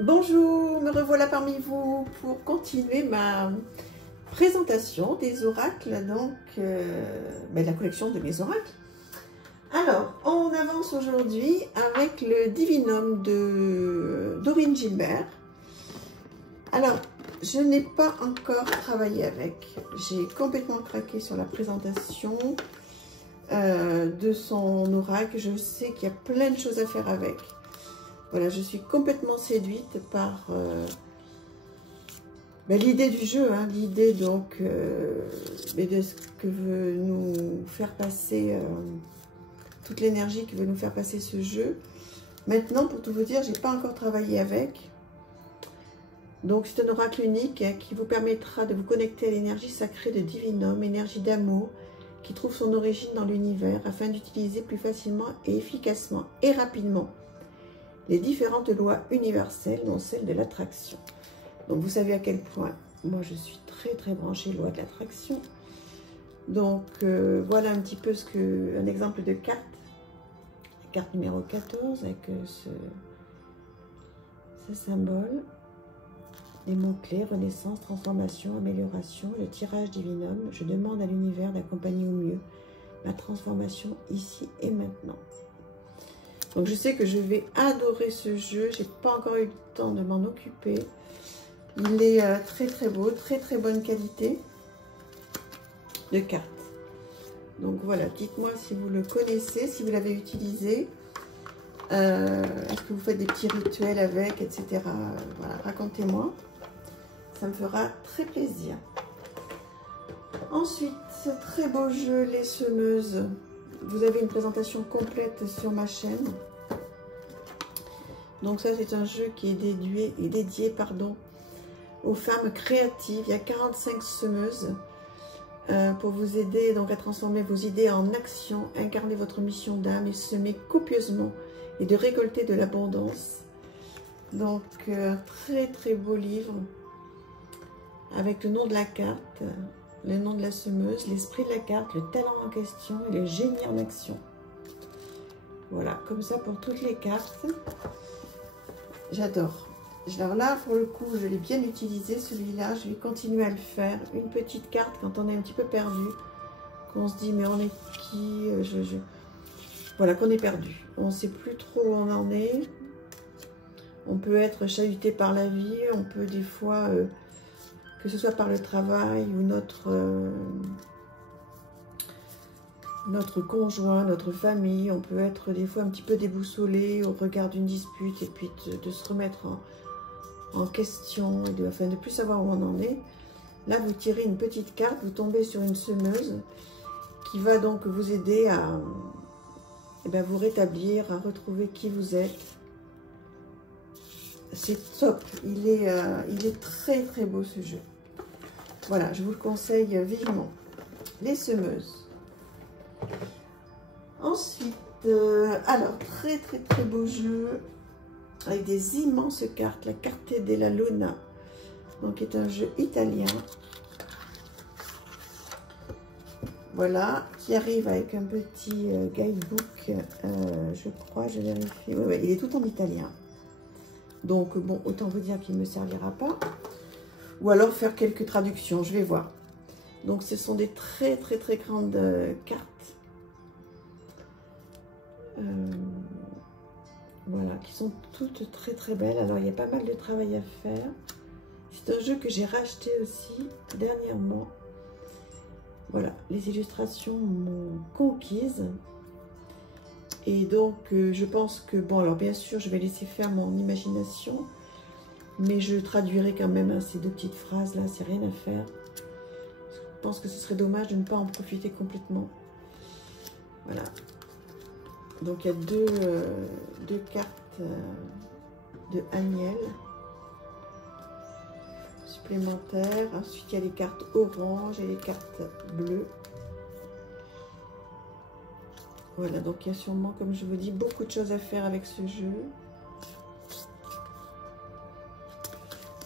Bonjour, me revoilà parmi vous pour continuer ma présentation des oracles, donc de la collection de mes oracles. Alors, on avance aujourd'hui avec le Divinum de Dorine Gilbert. Alors, je n'ai pas encore travaillé avec, j'ai complètement craqué sur la présentation de son oracle. Je sais qu'il y a plein de choses à faire avec. Voilà, je suis complètement séduite par l'idée du jeu, hein, l'idée donc de ce que veut nous faire passer, toute l'énergie que veut nous faire passer ce jeu. Maintenant, pour tout vous dire, j'ai pas encore travaillé avec. Donc c'est un oracle unique hein, qui vous permettra de vous connecter à l'énergie sacrée de Divinum, énergie d'amour, qui trouve son origine dans l'univers, afin d'utiliser plus facilement et efficacement et rapidement les différentes lois universelles, dont celle de l'attraction. Donc vous savez à quel point moi je suis très branchée loi de l'attraction. Donc voilà un petit peu un exemple de carte. La carte numéro 14 avec ce symbole. Les mots-clés, renaissance, transformation, amélioration, le tirage Divinum. Je demande à l'univers d'accompagner au mieux ma transformation ici et maintenant. Donc je sais que je vais adorer ce jeu. J'ai pas encore eu le temps de m'en occuper. Il est très beau, très bonne qualité de carte. Donc voilà, dites-moi si vous le connaissez, si vous l'avez utilisé. Est-ce que vous faites des petits rituels avec, etc. Voilà, racontez-moi. Ça me fera très plaisir. Ensuite, ce très beau jeu, les semeuses. Vous avez une présentation complète sur ma chaîne. Donc ça, c'est un jeu qui est dédié aux femmes créatives. Il y a 45 semeuses pour vous aider donc à transformer vos idées en action, incarner votre mission d'âme et semer copieusement et de récolter de l'abondance. Donc un très beau livre avec le nom de la carte, le nom de la semeuse, l'esprit de la carte, le talent en question et le génie en action. Voilà, comme ça pour toutes les cartes. J'adore. Alors là, pour le coup, je l'ai bien utilisé, celui-là. Je vais continuer à le faire. Une petite carte quand on est un petit peu perdu. Qu'on se dit, mais on est qui? Voilà, qu'on est perdu. On ne sait plus trop où on en est. On peut être chahuté par la vie. On peut des fois... que ce soit par le travail ou notre conjoint, notre famille, on peut être des fois un petit peu déboussolé au regard d'une dispute et puis de se remettre en question, afin de ne plus savoir où on en est. Là, vous tirez une petite carte, vous tombez sur une semeuse qui va donc vous aider à vous rétablir, à retrouver qui vous êtes. C'est top, il est très très beau ce jeu. Voilà, je vous le conseille vivement. Les semeuses. Ensuite, alors, très beau jeu avec des immenses cartes. La Carte della Luna, donc est un jeu italien. Voilà, qui arrive avec un petit guidebook, je crois, je vérifie. Oui, il est tout en italien. Donc, bon, autant vous dire qu'il ne me servira pas. Ou alors faire quelques traductions, je vais voir. Donc, ce sont des très grandes cartes. Voilà, qui sont toutes très belles. Alors, il y a pas mal de travail à faire. C'est un jeu que j'ai racheté aussi dernièrement. Voilà, les illustrations m'ont conquise. Et donc, je pense que, bon, alors bien sûr, je vais laisser faire mon imagination, mais je traduirai quand même hein, ces deux petites phrases-là, c'est rien à faire. Je pense que ce serait dommage de ne pas en profiter complètement. Voilà. Donc, il y a deux cartes de Agnel supplémentaires. Ensuite, il y a les cartes orange et les cartes bleues. Voilà, donc il y a sûrement, comme je vous dis, beaucoup de choses à faire avec ce jeu.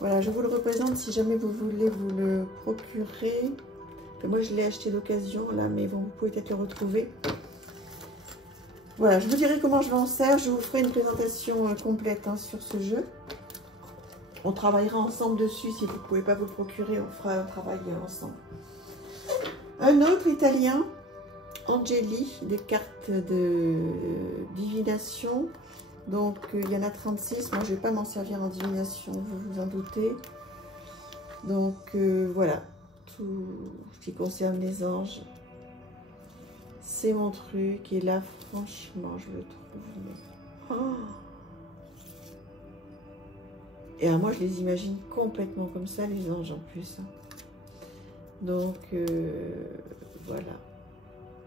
Voilà, je vous le représente si jamais vous voulez vous le procurer. Moi, je l'ai acheté d'occasion, là, mais bon, vous pouvez peut-être le retrouver. Voilà, je vous dirai comment je m'en sers. Je vous ferai une présentation complète hein, sur ce jeu. On travaillera ensemble dessus. Si vous ne pouvez pas vous le procurer, on fera un travail ensemble. Un autre italien, Angeli, des cartes de divination. Donc, il y en a 36. Moi, je ne vais pas m'en servir en divination, vous vous en doutez. Donc, voilà. Tout ce qui concerne les anges. C'est mon truc. Et là, franchement, je le trouve... Oh. Et alors, moi, je les imagine complètement comme ça, les anges, en plus. Donc, voilà.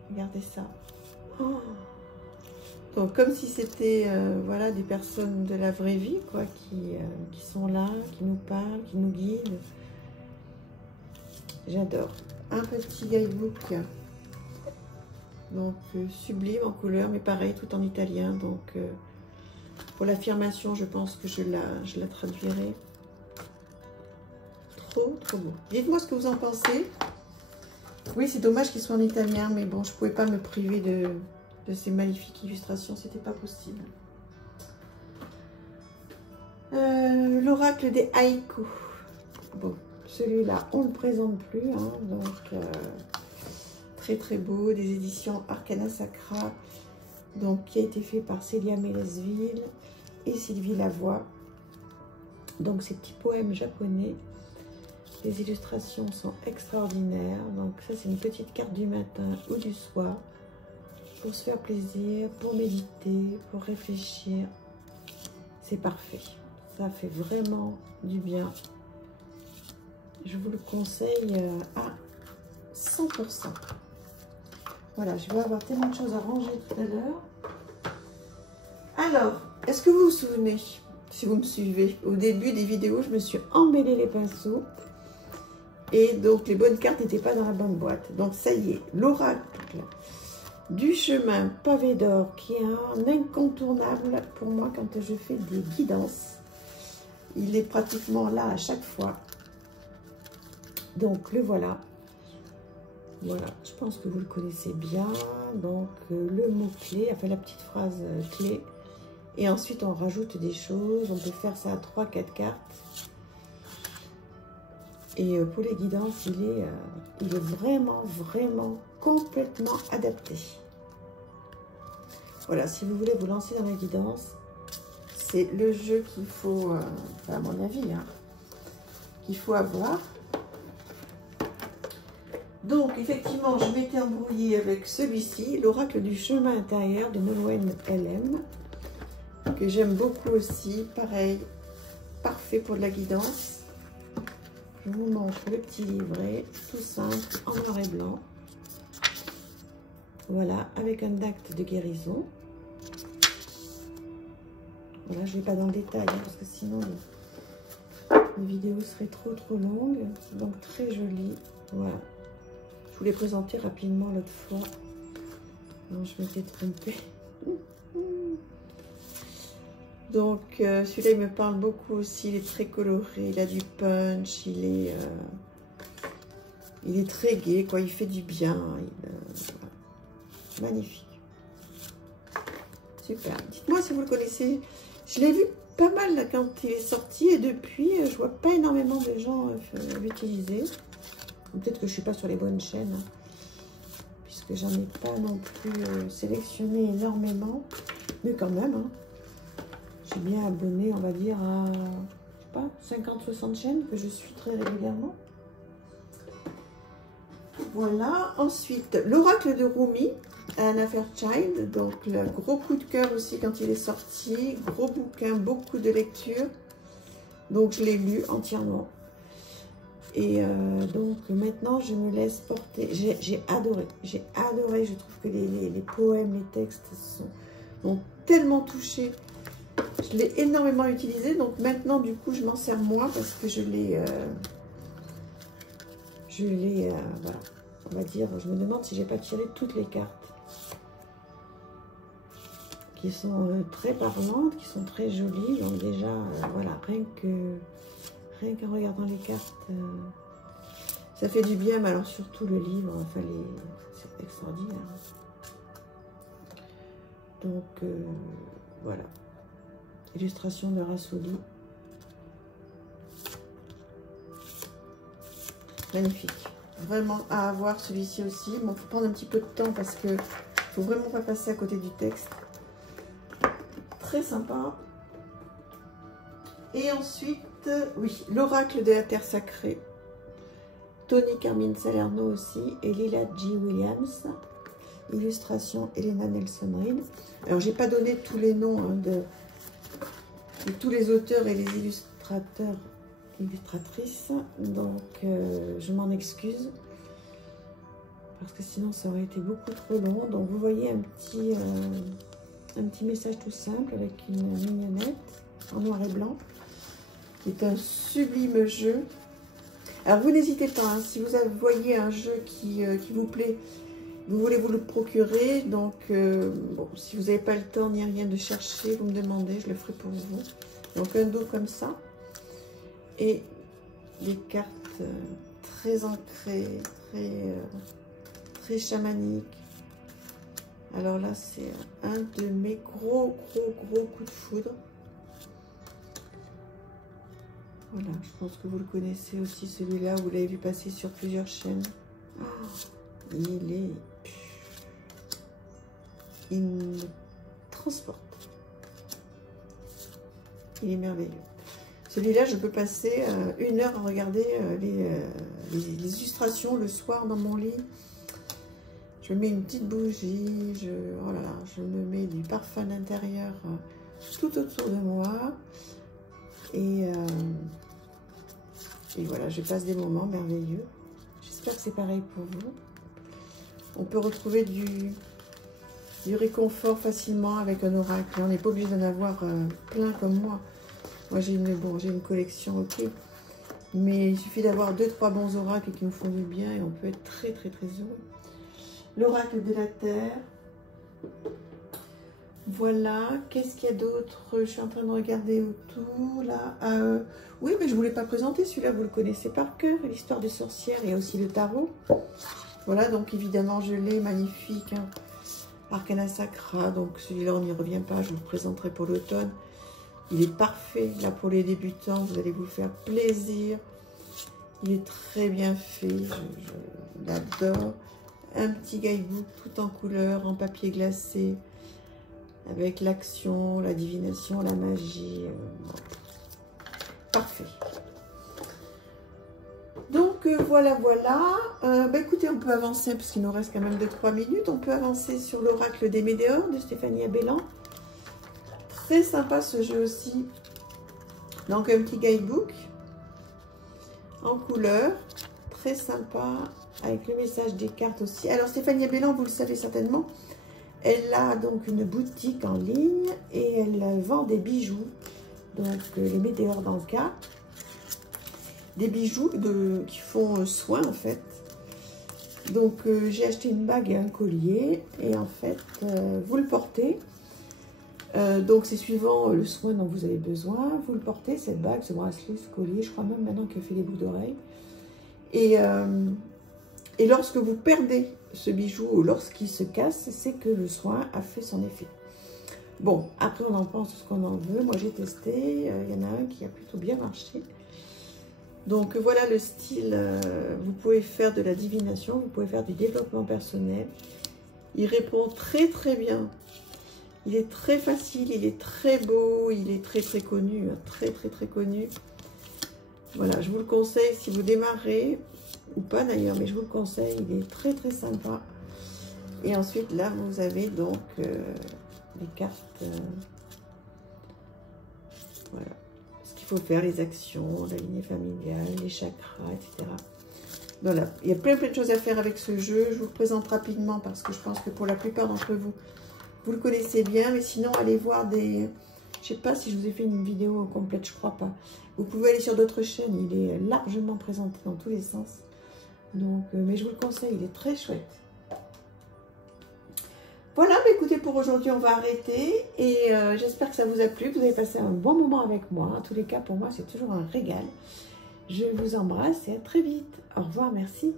Regardez ça. Oh. Donc, comme si c'était, voilà, des personnes de la vraie vie, quoi, qui sont là, qui nous parlent, qui nous guident. J'adore. Un petit guidebook. Donc, sublime en couleur, mais pareil, tout en italien. Donc, pour l'affirmation, je pense que je la traduirai. Trop, trop beau. Dites-moi ce que vous en pensez. Oui, c'est dommage qu'il soit en italien, mais bon, je ne pouvais pas me priver de ces magnifiques illustrations. C'était pas possible. L'oracle des haïkus. Bon, celui-là, on ne le présente plus. Hein, donc, très très beau. Des éditions Arcana Sacra. Donc, qui a été fait par Célia Mélesville et Sylvie Lavoie. Donc, ces petits poèmes japonais. Les illustrations sont extraordinaires. Donc, ça, c'est une petite carte du matin ou du soir. Pour se faire plaisir, pour méditer, pour réfléchir. C'est parfait. Ça fait vraiment du bien. Je vous le conseille à 100%. Voilà, je vais avoir tellement de choses à ranger tout à l'heure. Alors, est-ce que vous vous souvenez, si vous me suivez, au début des vidéos, je me suis emmêlé les pinceaux. Et donc, les bonnes cartes n'étaient pas dans la bonne boîte. Donc, ça y est, l'oracle du chemin pavé d'or, qui est un incontournable pour moi quand je fais des guidances. Il est pratiquement là à chaque fois. Donc, le voilà. Voilà, je pense que vous le connaissez bien. Donc, le mot-clé, enfin la petite phrase clé. Et ensuite, on rajoute des choses. On peut faire ça à 3-4 cartes. Et pour les guidances, il est vraiment, vraiment complètement adapté. Voilà, si vous voulez vous lancer dans la guidance, c'est le jeu qu'il faut, enfin à mon avis, hein, qu'il faut avoir. Donc, effectivement, je m'étais embrouillée avec celui-ci, l'oracle du chemin intérieur de Nolwenn LM, que j'aime beaucoup aussi. Pareil, parfait pour de la guidance. Je vous montre le petit livret, tout simple, en noir et blanc. Voilà, avec un acte de guérison. Voilà, je ne vais pas dans le détail, hein, parce que sinon les vidéos seraient trop longues. Donc, très joli. Voilà. Je vous l'ai présenté rapidement l'autre fois. Non, je m'étais trompée. Donc, celui-là, il me parle beaucoup aussi. Il est très coloré, il a du punch, il est très gai, quoi. Il fait du bien. Voilà. Magnifique. Super. Dites-moi si vous le connaissez. Je l'ai vu pas mal là, quand il est sorti. Et depuis, je vois pas énormément de gens l'utiliser. Peut-être que je ne suis pas sur les bonnes chaînes. Puisque j'en ai pas non plus sélectionné énormément. Mais quand même, hein. J'ai bien abonné, on va dire, à, je sais pas, 50-60 chaînes que je suis très régulièrement. Voilà. Ensuite, l'oracle de Rumi, Anna Fairchild. Donc, le gros coup de cœur aussi quand il est sorti. Gros bouquin, beaucoup de lecture. Donc, je l'ai lu entièrement. Et donc, maintenant, je me laisse porter. J'ai adoré. J'ai adoré. Je trouve que les poèmes, les textes m'ont tellement touchée. Je l'ai énormément utilisé, donc maintenant, du coup, je m'en sers moins parce que je l'ai, voilà, on va dire, je me demande si j'ai pas tiré toutes les cartes qui sont très parlantes, qui sont très jolies, donc déjà, voilà, rien qu'en regardant les cartes, ça fait du bien, mais alors surtout le livre, enfin, c'est extraordinaire. Donc, voilà. Illustration de Rassouli. Magnifique. Vraiment à avoir celui-ci aussi. Bon, il faut prendre un petit peu de temps parce que faut vraiment pas passer à côté du texte. Très sympa. Et ensuite, oui, l'oracle de la terre sacrée. Tony Carmine Salerno aussi et Lila G. Williams. Illustration Elena Nelson-Reed. Alors, j'ai pas donné tous les noms hein, de tous les auteurs et les illustrateurs, illustratrices. Donc, je m'en excuse. Parce que sinon, ça aurait été beaucoup trop long. Donc, vous voyez un petit message tout simple avec une mignonnette en noir et blanc. C'est un sublime jeu. Alors, vous n'hésitez pas, hein, si vous voyez un jeu qui vous plaît, vous voulez vous le procurer. Donc, bon, si vous n'avez pas le temps ni rien de chercher, vous me demandez, je le ferai pour vous. Donc, un dos comme ça. Et des cartes très ancrées, très chamaniques. Alors là, c'est un de mes gros coups de foudre. Voilà, je pense que vous le connaissez aussi, celui-là, vous l'avez vu passer sur plusieurs chaînes. Oh, il me transporte. Il est merveilleux. Celui-là, je peux passer 1 heure à regarder les illustrations le soir dans mon lit. Je mets une petite bougie, oh là là, je me mets du parfum d'intérieur tout autour de moi. Et voilà, je passe des moments merveilleux. J'espère que c'est pareil pour vous. On peut retrouver du réconfort facilement avec un oracle. On n'est pas obligé d'en avoir plein comme moi. Moi, j'ai une collection, ok. Mais il suffit d'avoir 2-3 bons oracles qui nous font du bien et on peut être très heureux. L'oracle de la terre. Voilà, qu'est-ce qu'il y a d'autre? Je suis en train de regarder autour, là. Oui, mais je ne voulais pas présenter celui-là, vous le connaissez par cœur. L'histoire des sorcières et aussi le tarot. Voilà, donc évidemment, je l'ai, magnifique. Hein. Arcana Sacra, donc celui-là, on n'y revient pas, je vous le présenterai pour l'automne. Il est parfait, là, pour les débutants, vous allez vous faire plaisir. Il est très bien fait, je l'adore. Un petit guidebook tout en couleur, en papier glacé. Avec l'action, la divination, la magie. Parfait. Donc, voilà. Écoutez, on peut avancer, parce qu'il nous reste quand même 2-3 minutes. On peut avancer sur l'oracle des Médéors de Stéphanie Abellan. Très sympa ce jeu aussi. Donc, un petit guidebook en couleur. Très sympa, avec le message des cartes aussi. Alors, Stéphanie Abellan, vous le savez certainement, elle a donc une boutique en ligne et elle vend des bijoux, donc les Médéors dans le cas, des bijoux qui font soin en fait. Donc j'ai acheté une bague et un collier et en fait vous le portez, donc c'est suivant le soin dont vous avez besoin, vous le portez, cette bague, ce bracelet, ce collier, je crois même maintenant qu'elle fait des boucles d'oreilles. Et lorsque vous perdez ce bijou ou lorsqu'il se casse, c'est que le soin a fait son effet. Bon, après on en pense ce qu'on en veut. Moi j'ai testé, il y en a un qui a plutôt bien marché. Donc voilà le style, vous pouvez faire de la divination, vous pouvez faire du développement personnel. Il répond très bien. Il est très facile, il est très beau, il est très connu, très connu. Voilà, je vous le conseille si vous démarrez, ou pas d'ailleurs, mais je vous le conseille, il est très sympa. Et ensuite, là, vous avez donc les cartes, voilà, ce qu'il faut faire, les actions, la lignée familiale, les chakras, etc. Voilà, il y a plein de choses à faire avec ce jeu. Je vous le présente rapidement parce que je pense que pour la plupart d'entre vous, vous le connaissez bien, mais sinon, allez voir des... Je sais pas si je vous ai fait une vidéo complète, je crois pas. Vous pouvez aller sur d'autres chaînes, il est largement présenté dans tous les sens. Donc, mais je vous le conseille, il est très chouette. Voilà, bah écoutez, pour aujourd'hui, on va arrêter. Et j'espère que ça vous a plu, que vous avez passé un bon moment avec moi. En tous les cas, pour moi, c'est toujours un régal. Je vous embrasse et à très vite. Au revoir, merci.